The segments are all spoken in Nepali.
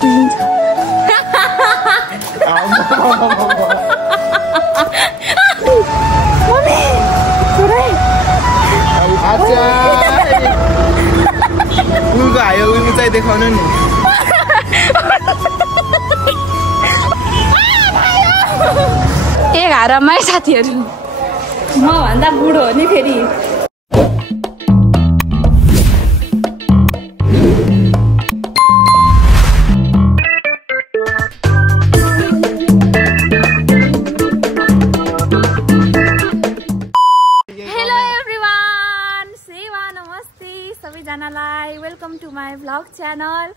क्वीन छ मम्मी छोरै उनको आयो उनको चाहिँ देखाउनु नि एघारमै साथीहरू म भन्दा बुढो हो नि फेरि सबैजनालाई welcome to my vlog channel.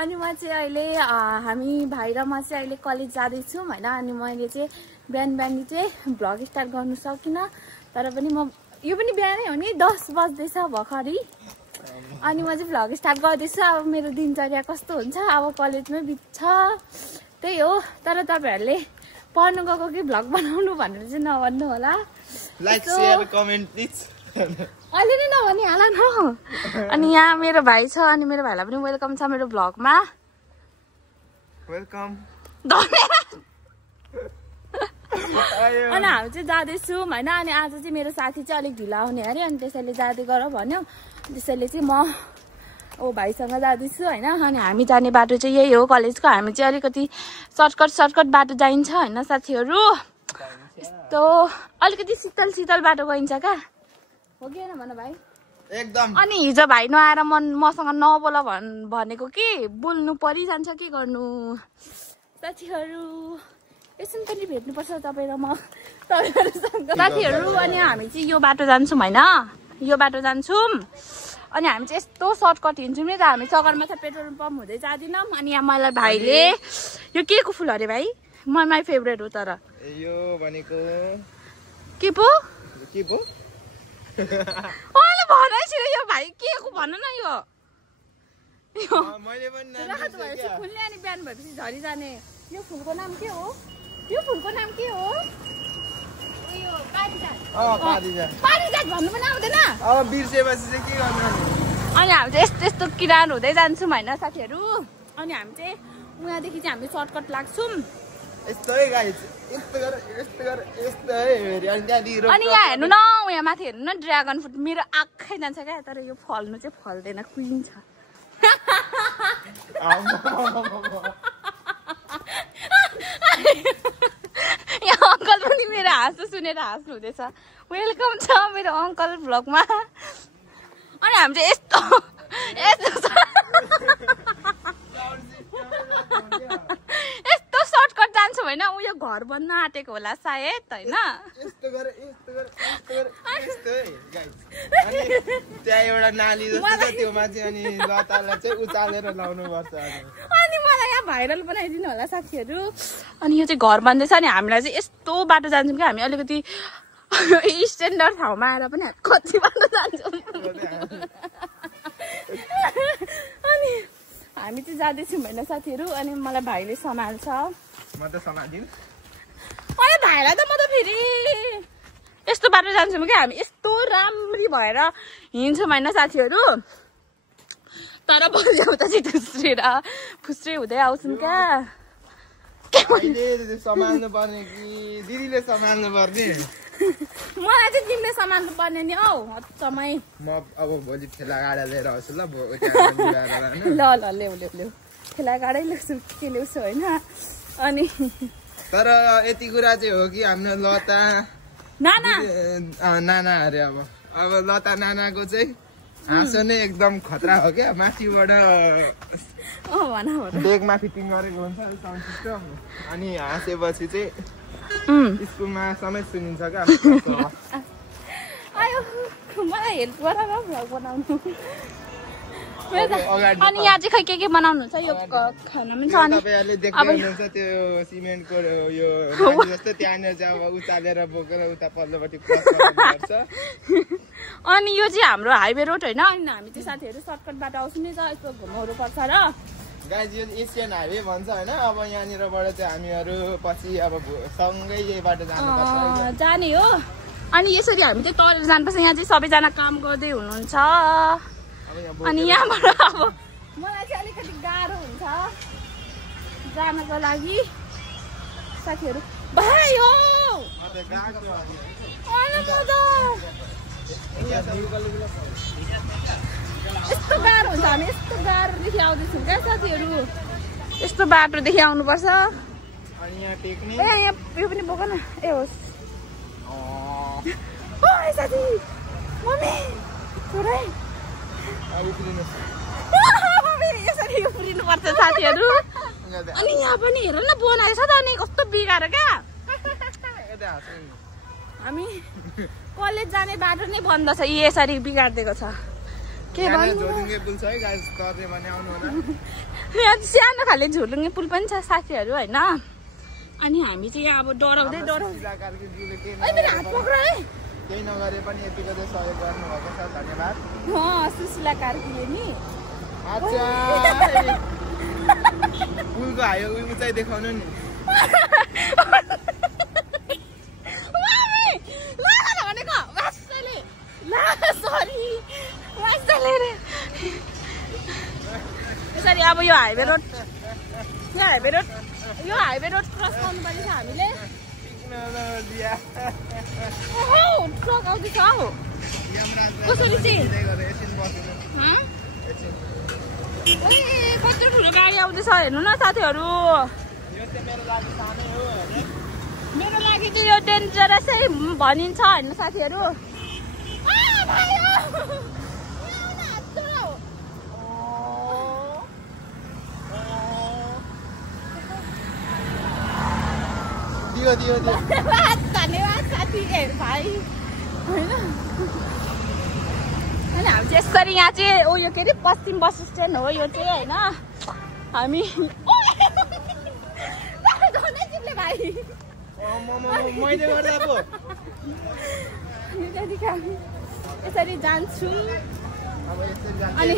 अनि म चाहिँ अहिले हामी भाइ र म चाहिँ अहिले कलेज जाँदैछौँ होइन। अनि मैले चाहिँ बिहान चाहिँ भ्लग स्टार्ट गर्नु सकिनँ, तर पनि म यो पनि बिहानै हो नि 10 बज्दैछ भर्खरै। अनि म चाहिँ भ्लग स्टार्ट गर्दैछु। अब मेरो दिनचर्या कस्तो हुन्छ अब कलेजमै बित्छ त्यही हो। तर तपाईँहरूले पढ्नु गएको कि भ्लग बनाउनु भनेर चाहिँ नभन्नु होला। लाइक शेयर कमेन्ट प्लिज अहिले नै नभनिहाल न। अनि यहाँ मेरो भाइ छ, अनि मेरो भाइलाई पनि वेलकम छ मेरो भ्लगमा। वेलकम। अनि हामी चाहिँ जाँदैछौँ होइन। अनि आज चाहिँ मेरो साथी चाहिँ अलिक ढिला आउने अरे, अनि त्यसैले जाँदै गर भन्यो। त्यसैले चाहिँ म भाइसँग जाँदैछु होइन। अनि हामी जाने बाटो चाहिँ यही हो कलेजको। हामी चाहिँ अलिकति सर्टकट बाटो जाइन्छ होइन साथीहरू। यस्तो अलिकति शीतल बाटो गइन्छ क्या, हो कि होइन भन भाइ? एकदम। अनि हिजो भाइ नआएर मसँग नबोल भनेको कि बोल्नु परिजान्छ के गर्नु साथीहरू। एकछिन पनि भेट्नुपर्छ तपाईँ र म तपाईँहरूसँग साथीहरू। अनि हामी चाहिँ यो बाटो जान्छौँ होइन, यो बाटो जान्छौँ। अनि हामी चाहिँ यस्तो सर्टकट हिँड्छौँ नि त। हामी सगरमाथा पेट्रोल पम्प हुँदै जाँदैनौँ। अनि यहाँ मलाई भाइले यो के को फुल अरे भाइ? माई फेभरेट हो। तर यो भनेको के पो अहिले भनाइसियो यो भाइ के को भन न। यो मैले पनि राहत भएपछि फुल्ने अनि बिहान भएपछि झरी जाने। यो फुलको नाम के हो? यो फुलको नाम के हो? यो पारिजात भन्नु पनि आउँदैन। अब बिर्सेपछि चाहिँ के गर्नु? अनि हामी चाहिँ यस्तो किरान हुँदै जान्छौँ होइन साथीहरू। अनि हामी चाहिँ उहाँदेखि चाहिँ हामी सर्टकट लाग्छौँ। यस्तै गाइस यस्तो गर यस्तो है। अनि यहाँ हेर्नु न, यहाँ माथि हेर्नु न ड्रागन फ्रुट मेरो आँखै जान्छ क्या। तर यो फल्नु चाहिँ फल्दैन, क्विन छ। यहाँ अङ्कल पनि मेरो हाँसो सुनेर हाँस्नु हुँदैछ। वेलकम छ मेरो अङ्कल भ्लगमा। अनि हामी चाहिँ यस्तो सर्टकट जान्छौँ होइन। उयो घर बन्न आँटेको होला सायद होइन। त्यहाँ एउटा नाली जस्तो छ त्यो माथि, अनि लतालाई चाहिँ उचालेर लाउनु पर्छ। अनि मलाई यहाँ भाइरल बनाइदिनु होला साथीहरू। अनि यो चाहिँ घर बन्दैछ। अनि हामीलाई चाहिँ यस्तो बाटो जान्छौँ कि हामी अलिकति स्ट्यान्डर्ड ठाउँमा आएर पनि कति बाटो जान्छौँ। अनि हामी चाहिँ जाँदैछौँ होइन साथीहरू। अनि मलाई भाइले सम्हाल्छ। म त सम्हाल्दिन। अनि भाइलाई त म त फेरि यस्तो बाटो जान्छौँ कि हामी यस्तो राम्री भएर हिँड्छौँ होइन साथीहरू। तर पछि आउँदा चाहिँ फुस्रे हुँदै आउँछौँ क्या। सम्हाल्नु पर्ने कि दिदीले सम्हाल्नु पर्ने? मलाई चाहिँ तिमीले सम्हाल्नु पर्ने नि हौ समय। म अब भोलि ठेला गाडा लिएर आउँछु ल। ल ल्याउ ठेला गाडै ल्याउँछु के ल्याउँछु होइन। अनि तर यति कुरा चाहिँ हो कि हाम्रो लता नाना अरे अब लता नानाको चाहिँ हाँसो नै एकदम खतरा हो क्या। माथिबाट बेगमा फिटिङ गरेको हुन्छ साउन्ड सिस्टम। अनि हाँसेपछि चाहिँ स्कुलमा समेत सुनिन्छ क्या। मलाई हेल्प गर न भ्लग बनाउनु। अनि यहाँ चाहिँ खै के बनाउनुहुन्छ? यो खाना पनि छ। अनि तपाईँहरूले देख्दै हुनुहुन्छ त्यो सिमेन्टको यो जस्तो त्यहाँनिर चाहिँ अब उचालेर बोकेर उता पल्लोपट्टि पर्छ। अनि यो चाहिँ हाम्रो हाइवे रोड होइन। अनि हामी चाहिँ साथीहरू सर्टकटबाट आउँछौँ नि त, यस्तो घुमाउनु पर्छ र गाइस यो एसियन हाइवे भन्छ होइन। अब यहाँनिरबाट चाहिँ हामीहरू पछि अब सँगै यही बाटो जाने हो। अनि यसरी हामी चाहिँ तरेर जानुपर्छ। यहाँ चाहिँ सबैजना काम गर्दै हुनुहुन्छ। अनि यहाँबाट अब मलाई चाहिँ अलिकति गाह्रो हुन्छ जानको लागि साथीहरू भयो। यस्तो गाह्रो हुन्छ, हामी यस्तो गाह्रोदेखि आउँदैछौँ क्या साथीहरू। यस्तो बाटोदेखि आउनुपर्छ। ए यहाँ यो पनि बोक न। ए होस् साथी मम्मी छोरा यसरी उफ्रिनु पर्छ साथीहरू। अनि यहाँ पनि हेर न बनाएछ त अनि कस्तो बिगार क्या। हामी कलेज जाने बाटो नै बन्द छ, यसरी बिगारिदिएको छ। के भन्नु यहाँ सानो खाले झुलुङ्गे पुल पनि छ साथीहरू होइन। अनि हामी चाहिँ यहाँ अब डराउँदै हात पक्र है। केही नगरे पनि यतिको चाहिँ सहयोग गर्नुभएको छ, धन्यवाद। सुशीला कार्कीले नि पुलको हायो उचाइ देखाउनु नि। यसरी अब यो हाइवे रोड क्रस गर्नु पर्छ हामीले। ट्रक आउँदैछ हौ कसरी चाहिँ कत्रो ठुलो गाडी आउँदैछ हेर्नु न साथीहरू। मेरो लागि चाहिँ यो डेन्जरसै भनिन्छ होइन साथीहरू। धन्यवाद साथी भाइ होइन। अनि हामी चाहिँ यसरी यहाँ चाहिँ उयो के अरे पश्चिम बस स्ट्यान्ड हो यो चाहिँ होइन। हामी भाइ यसरी जान्छौँ। अनि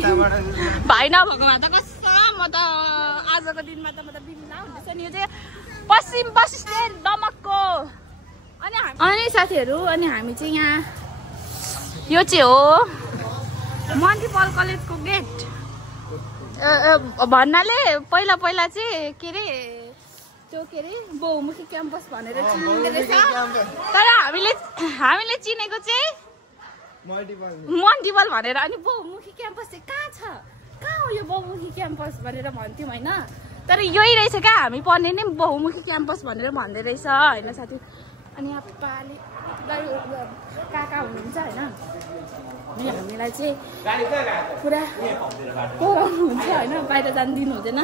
भाइ नभएको भए त कसम म त आजको दिनमा त म त बिमिला हुँदैछ नि। यो चाहिँ पश्चिम बस स्ट्यान्ड दमकको। अनि साथीहरू अनि हामी चाहिँ यहाँ यो चाहिँ हो मन्टिपल कलेजको गेट भन्नाले पहिला चाहिँ के अरे त्यो के अरे बहुमुखी क्याम्पस भनेर चिनिँदो रहेछ। तर हामीले चिनेको चाहिँ मन्टिपल भनेर। अनि बहुमुखी क्याम्पस चाहिँ कहाँ छ, कहाँ हो यो बहुमुखी क्याम्पस भनेर भन्थ्यौँ होइन। तर यही रहेछ क्या, हामी पढ्ने नै बहुमुखी क्याम्पस भनेर भन्दै रहेछ होइन साथी। अनि यहाँ पाले काका हुनुहुन्छ होइन। अनि हामीलाई चाहिँ पुरा कराउनुहुन्छ होइन, बाहिर जानु दिनु हुँदैन।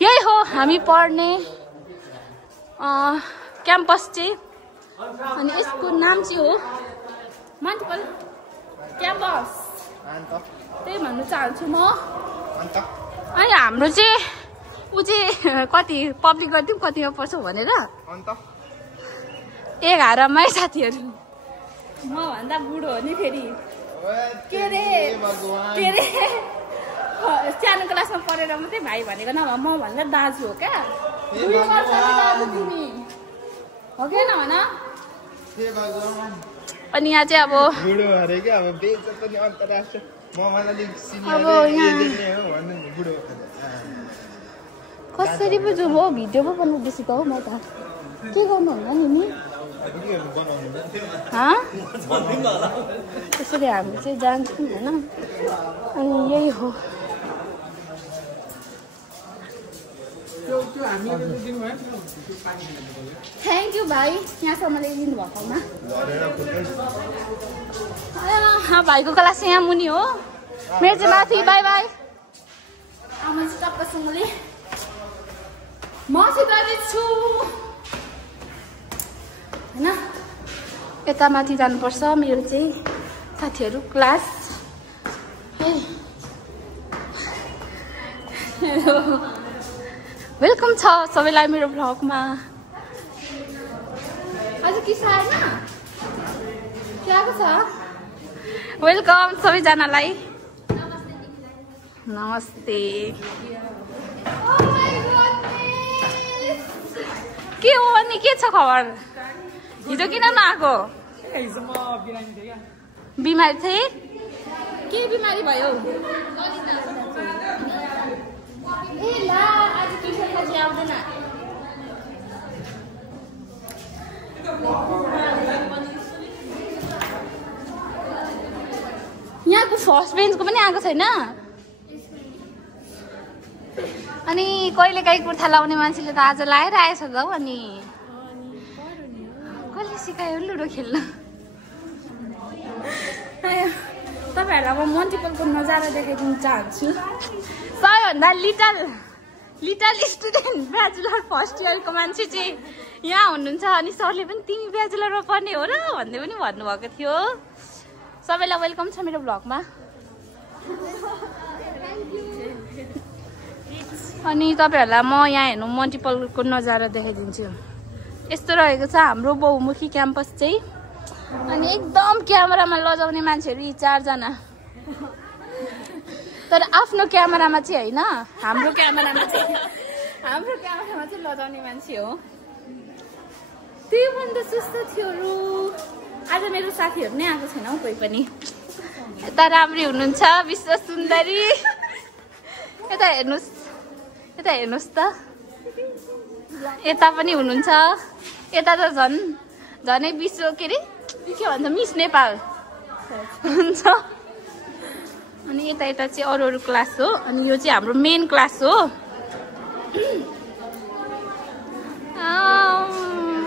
यही हो हामी पढ्ने क्याम्पस चाहिँ। अनि यसको नाम चाहिँ हो मन्टिपल क्याम्पस, त्यही भन्नु चाहन्छु म। अनि हाम्रो चाहिँ ऊ चाहिँ कति पब्लिक गरिदिउँ कतिमा पर्छौँ भनेर 11 साथीहरू। म भन्दा बुढो हो नि फेरि के अरे सानो क्लासमा पढेर मात्रै भाइ भनेको नभए म भन्दा दाजु हो क्या। 2 वर्षको दाजु तिमी हो कि नभन। अनि यहाँ चाहिँ अब कसरी पो जाउँ हो, भिडियो पो बनाउँदैछु त हौ म त। के गर्नुहुन्न नि त्यसरी हामी चाहिँ जान्छौँ होइन। अनि यही हो थ्याङ्क यू भाइ यहाँसम्म ल्याइदिनु भएकोमा। भाइको क्लास यहाँ मुनि हो, मेरो चाहिँ माथि। By by. आमा चाहिँ टक्कसँगले म चाहिँ जाँदैछु होइन। यता माथि जानुपर्छ मेरो चाहिँ साथीहरू क्लास। वेलकम छ सबैलाई मेरो भ्लगमा। आज किस आएन के आएको छ। वेलकम सबैजनालाई, नमस्ते। के हो अनि के छ खबर? हिजो किन नआएको? बिमारी थिए? के बिमारी भयो? ए ला आज ट्युसन पछि आउँदैन यहाँको फर्स्ट बेन्चको पनि आएको छैन अनि कहिले काहीँ कुर्ता लाउने मान्छेले त आज लाएर आएछ त हौ अनि कसले सिकायो लुडो खेल्न तपाईँहरूलाई अब मल्टिपलको नजारा देखाइदिन चाहन्छु सबैभन्दा लिटल स्टुडेन्ट ब्याचलर फर्स्ट इयरको मान्छे चाहिँ यहाँ हुनुहुन्छ अनि सरले पनि तिमी ब्याचलरमा पढ्ने हो र भन्दै पनि भन्नुभएको थियो सबैलाई वेलकम छ मेरो भ्लगमा अनि तपाईँहरूलाई म यहाँ हेर्नु मल्टिपलको नजारा देखाइदिन्छु यस्तो रहेको छ हाम्रो बहुमुखी क्याम्पस चाहिँ अनि एकदम क्यामेरामा लजाउने मान्छेहरू यी 4 जना तर आफ्नो क्यामेरामा चाहिँ होइन हाम्रो क्यामेरामा चाहिँ लजाउने मान्छे हो त्यही पनि त सुस्त थियो आज मेरो साथीहरू नै आएको छैन हौ कोही पनि यता राम्री हुनुहुन्छ विश्व सुन्दरी यता हेर्नुहोस् त यता पनि हुनुहुन्छ यता त झनै विश्व के अरे के भन्छ मिस नेपाल हुन्छ अनि यता चाहिँ अरू क्लास हो अनि यो चाहिँ हाम्रो मेन क्लास हो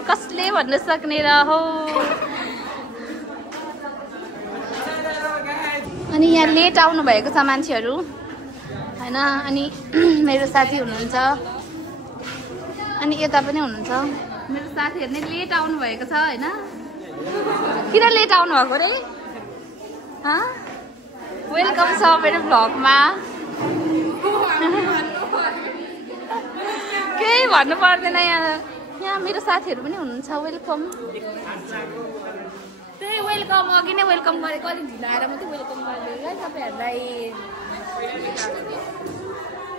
कसले भन्न सक्ने र हो अनि यहाँ लेट आउनु भएको छ मान्छेहरू हैन अनि मेरो साथी हुनुहुन्छ अनि यता पनि हुनुहुन्छ मेरो साथीहरु नै लेट आउनु भएको छ हैन किन लेट आउनु भएको रे वेलकम छ मेरो भ्लगमा केही भन्नु पर्दैन यहाँ मेरो साथीहरु पनि हुनुहुन्छ वेलकम त्यही वेलकम अघि नै वेलकम गरेको अलिक ढिलो आएर मात्रै वेलकम गरिदिनु है तपाईहरुलाई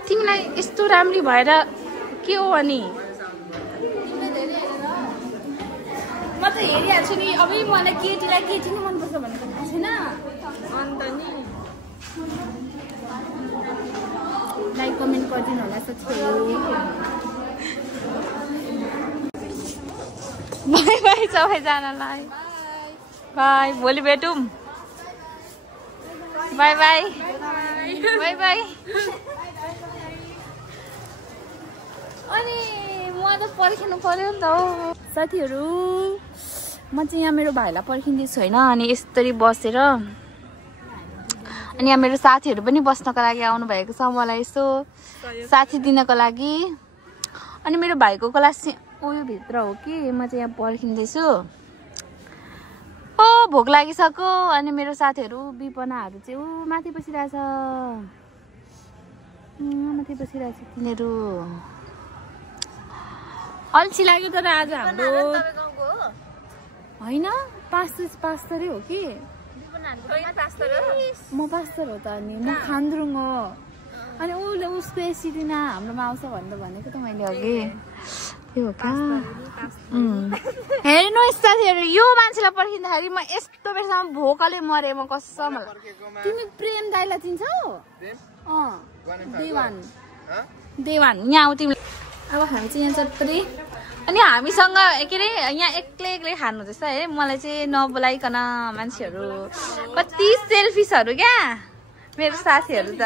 तिमीलाई यस्तो राम्री भएर के हो अनि म त हेरिहाल्छु नि अबै मलाई केटीलाई केटी नै मनपर्छ भनेको थाहा छैन अन्त नि लाइक कमेन्ट गरिदिनु होला साथीहरु बाई बाई सबैजनालाई बाई भोलि भेटौँ बाई बाई बाई बाई अनि म त पर्खिनु पर्यो नि त हो साथीहरु म चाहिँ यहाँ मेरो भाइलाई पर्खिँदैछु हैन अनि यसरी बसेर अनि यहाँ मेरो साथीहरु पनि बस्नको लागि आउनु भएको छ मलाई यसो साथी दिनको लागि अनि मेरो भाइको क्लास चाहिँ यो भित्र हो कि म चाहिँ यहाँ पर्खिँदैछु भोक लागिसक्यो अनि मेरो साथीहरु बिपनाहरु चाहिँ माथि बसिरहेछ माथि बसिरहेछ तिनीहरु अल्छी लाग्यो तर आज हाम्रो हैन पास्तरै हो कि म पास्तर हो त अनि म खान्द्रुङ हो अनि उसले उसको एसिडिना हाम्रोमा आउँछ भनेर भनेको त मैले अघि त्यो हो हेर्नुहोस् साथीहरु यो मान्छेलाई पर्खिँदाखेरि म यस्तो बेरसम्म भोकले मरे म कसम तिमी प्रेम दाइलाई चिन्छौ देवान यहाँ आऊ तिमी अब हामी चाहिँ यहाँ चत्रै अनि हामीसँग के अरे यहाँ एक्लै खानु हुँदैछ है मलाई चाहिँ नबोलाइकन मान्छेहरू कति सेल्फिसहरू क्या मेरो साथीहरू त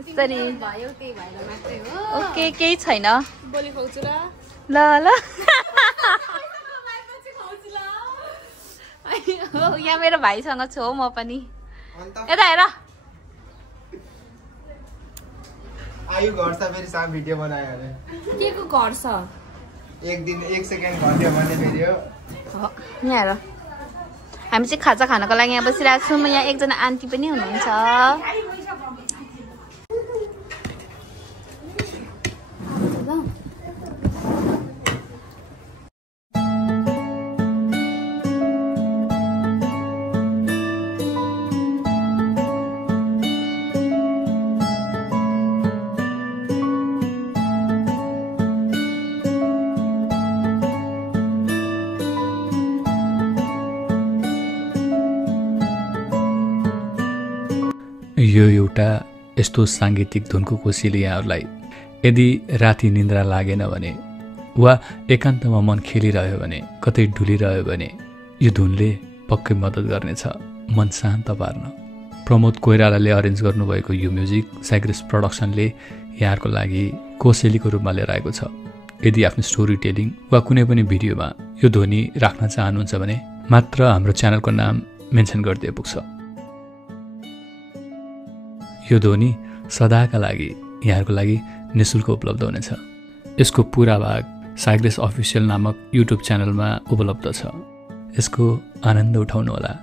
यसरी ओके केही छैन ल यहाँ मेरो भाइसँग छु हौ म पनि यता हेर आयु घर छ फेरि साम भिडियो बनायो अरे के को घर छ एक सेकेन्ड घट्यो भने फेरि हो यहाँ हेर हामी चाहिँ खाजा खानको लागि यहाँ बसिरहेको छौँ यहाँ एकजना आन्टी पनि हुनुहुन्छ यो एउटा यस्तो साङ्गीतिक धुनको कोसेली यहाँहरूलाई यदि राति निन्द्रा लागेन भने वा एकान्तमा मन खेलिरह्यो भने कतै डुलिरह्यो भने यो धुनले पक्कै मद्दत गर्नेछ मन शान्त पार्न। प्रमोद कोइरालाले अरेन्ज गर्नुभएको यो म्युजिक साइग्रेस प्रोडक्सनले यहाँहरूको लागि कोसेलीको रूपमा लिएर आएको छ। यदि आफ्नो स्टोरी टेलिङ वा कुनै पनि भिडियोमा यो ध्वनि राख्न चाहनुहुन्छ भने मात्र हाम्रो च्यानलको नाम मेन्सन गरिदिए पुग्छ। यो ध्वनि सदाका लागि यहाँहरूको लागि निःशुल्क उपलब्ध हुनेछ। यसको पुरा भाग साइग्रेस अफिसियल नामक युट्युब च्यानलमा उपलब्ध छ। यसको आनन्द उठाउनुहोला।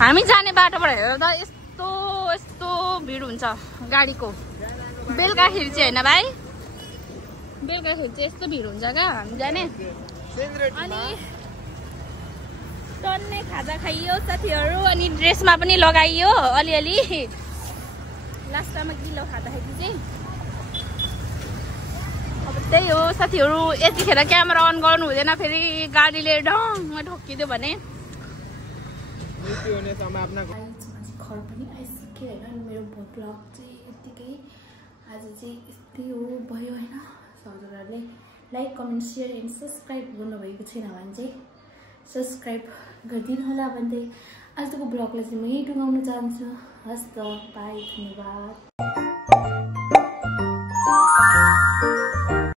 हामी जाने बाटोबाट हेर्दा यस्तो यस्तो भिड हुन्छ गाडीको। बेलुकाखेरि चाहिँ होइन भाइ, बेलुकाखेरि चाहिँ यस्तो भिड हुन्छ क्या हामी जाने। अनि टन्ने खाजा खाइयो साथीहरू, अनि ड्रेसमा पनि लगाइयो अलिअलि। लास्टमा गिलो खाँदाखेरि चाहिँ अब त्यही हो साथीहरू। यतिखेर क्यामेरा अन गर्नु हुँदैन, फेरि गाडीले ढङ्गमा ठोकिदियो भने। घर पनि आइसक्यो होइन। अनि मेरो भ्लग चाहिँ यत्तिकै आज चाहिँ यस्तै हो भयो होइन। हजुरहरूले like comment share and subscribe गर्नुभएको छैन भने चाहिँ सब्सक्राइब गरिदिनु होला भन्दै आजको भ्लगलाई चाहिँ म यही टुङ्गाउन चाहन्छु। हस् त, बाई, धन्यवाद।